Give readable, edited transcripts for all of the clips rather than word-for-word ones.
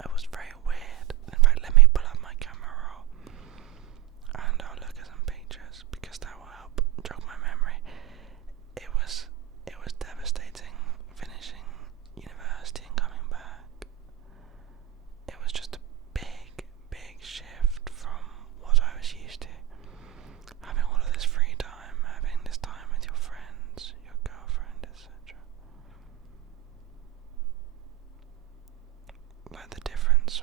it was very weird. In fact, let me pull up my camera roll and I'll look at some pictures because that will help jog my memory. It was devastating finishing university and coming back. It was just a big shift from what I was used to. Having all of this free time, having this time with your friends, your girlfriend, etc. Like the difference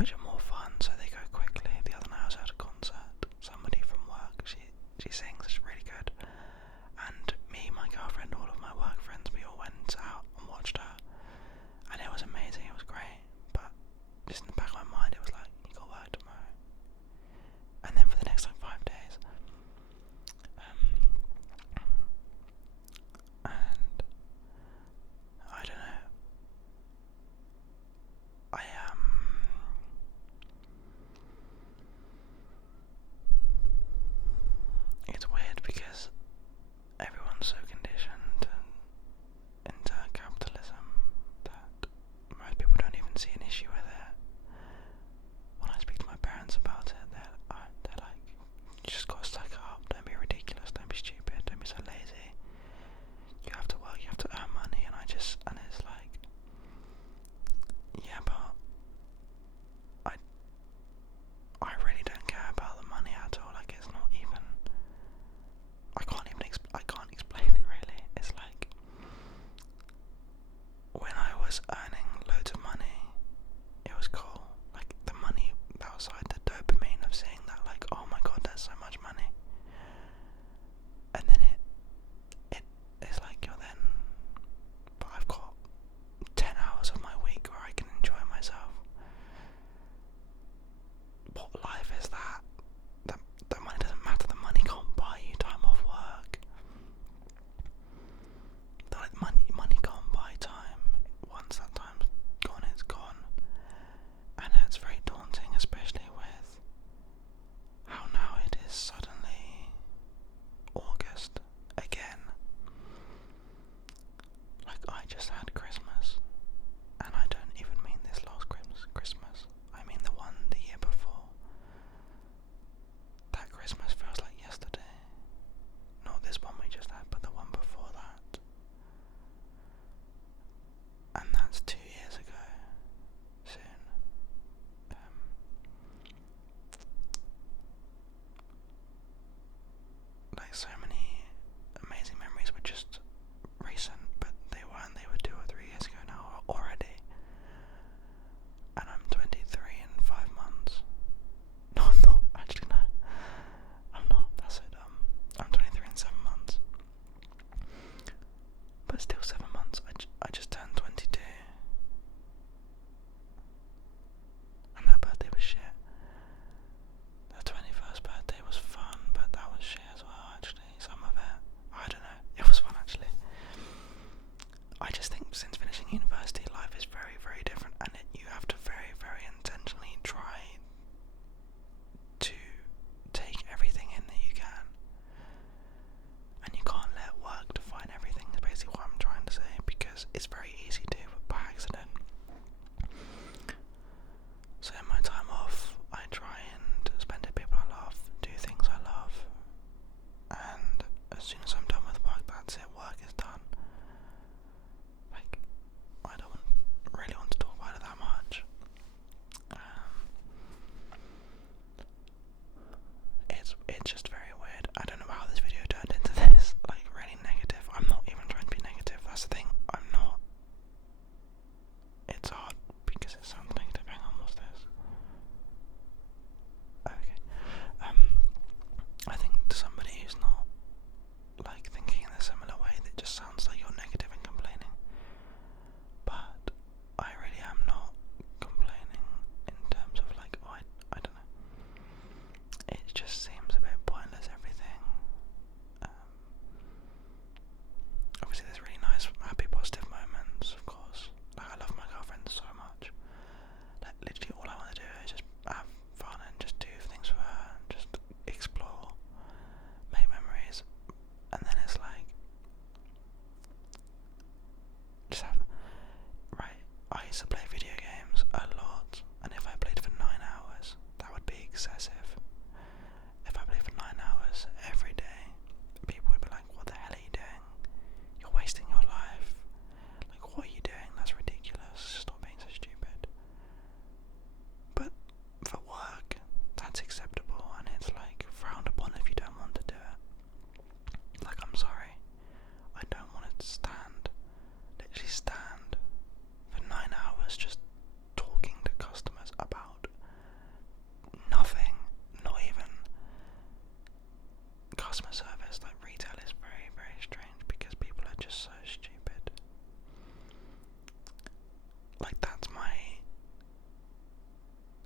which are more fun, so they go quickly. The other night I was at a concert. Somebody from work, she sings, it's really good. And me, my girlfriend, all of my work friends, we all went out and watched her. And it was amazing, it was great. But just in the back of my mind, it was like, you got work tomorrow. And then for the next like 5 days, and I don't know. I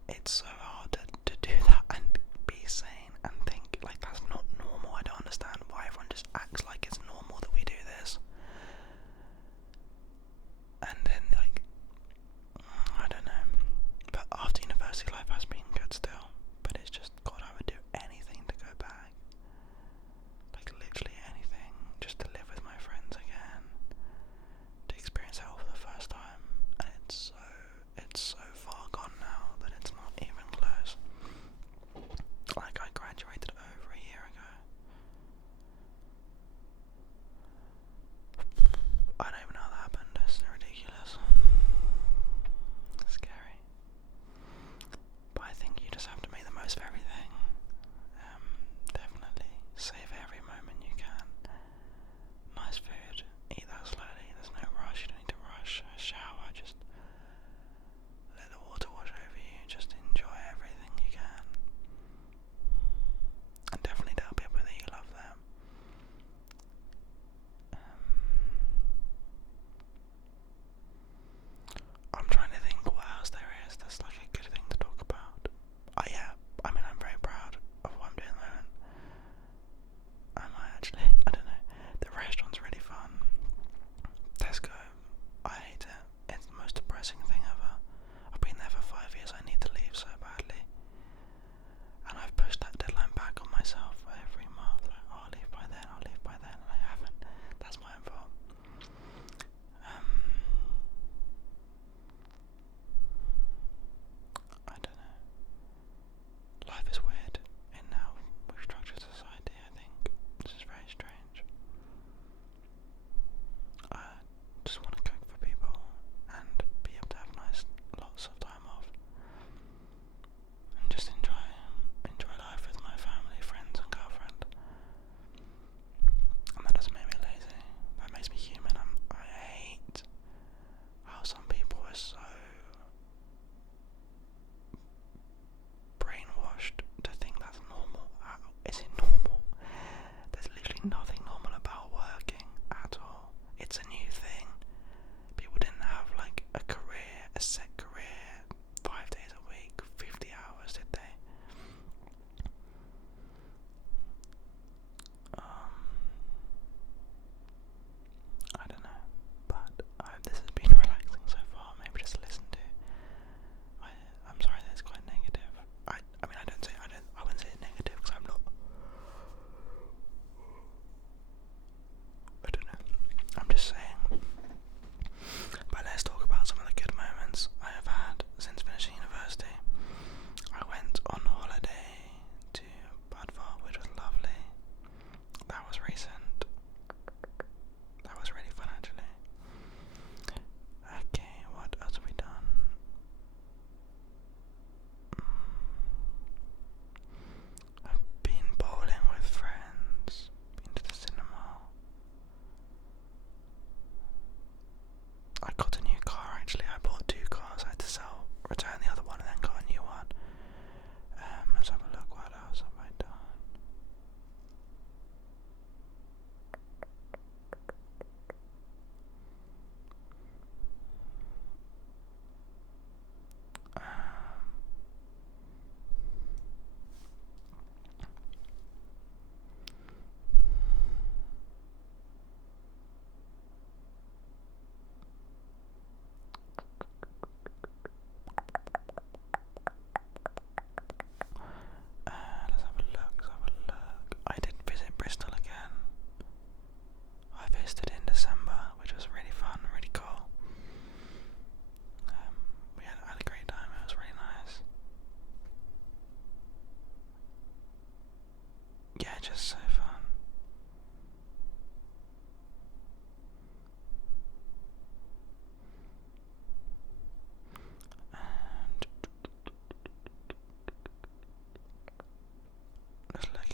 it's so hard to do that and be sane and think like that's not normal. I don't understand why everyone just acts like it's normal that we do this. And then like, I don't know. But after university life has been good still. But it's just, God, I would do anything to go back. Like literally anything, just to live with my friends again, to experience it all for the first time. And it's so far gone now that it's not even close. Like I graduated over a year ago. I don't even know how that happened. It's ridiculous. It's scary. But I think you just have to make the most of everything. Definitely save every moment you can. Nice food, eat that slowly, there's no rush, you don't need to rush. A shower, just let the water wash over you, just enjoy everything you can. And definitely tell people that you love them. I'm trying to think what else there is that's like a good thing to talk about. Oh yeah, I mean I'm very proud of what I'm doing at the moment. Am I actually? I don't know. The restaurant's really fun. Tesco, I hate it. It's the most depressing thing ever. I've been there for 5 years, I need to leave so badly. And I've pushed that deadline back on myself every month. Like, oh, I'll leave by then, and I haven't. That's my own fault. I don't know. Life is weird in how we've structured society, I think. This is very strange. I just want to cook for people and be able to have lots of time off. And just enjoy life with my family, friends and girlfriend. And that doesn't make me lazy. That makes me human. I hate how some people are so brainwashed to think that's normal. Is it normal? There's literally nothing normal about working at all. It's a new thing. People didn't have like a set career, 5 days a week, 50 hours, did they? I don't know, but I hope this has been relaxing so far. Maybe just listen to. I'm sorry that it's quite negative. I mean I wouldn't say it's negative because I'm not. I don't know. I'm just saying. But let's talk about some of the good moments I have had since finishing university. I went on holiday to Budvar, which was lovely. That was recent. That was really fun actually. Okay, what else have we done? I've been bowling with friends, been to the cinema. I got a new car actually. I bought 2 cars. I had to return the other one and then got a new one. Let's have a look. What else have I done? Let's have a look. I did visit Bristol again. I visited in December, which was really fun, really cool. We had a great time, it was really nice. Yeah, just so fun. And just looking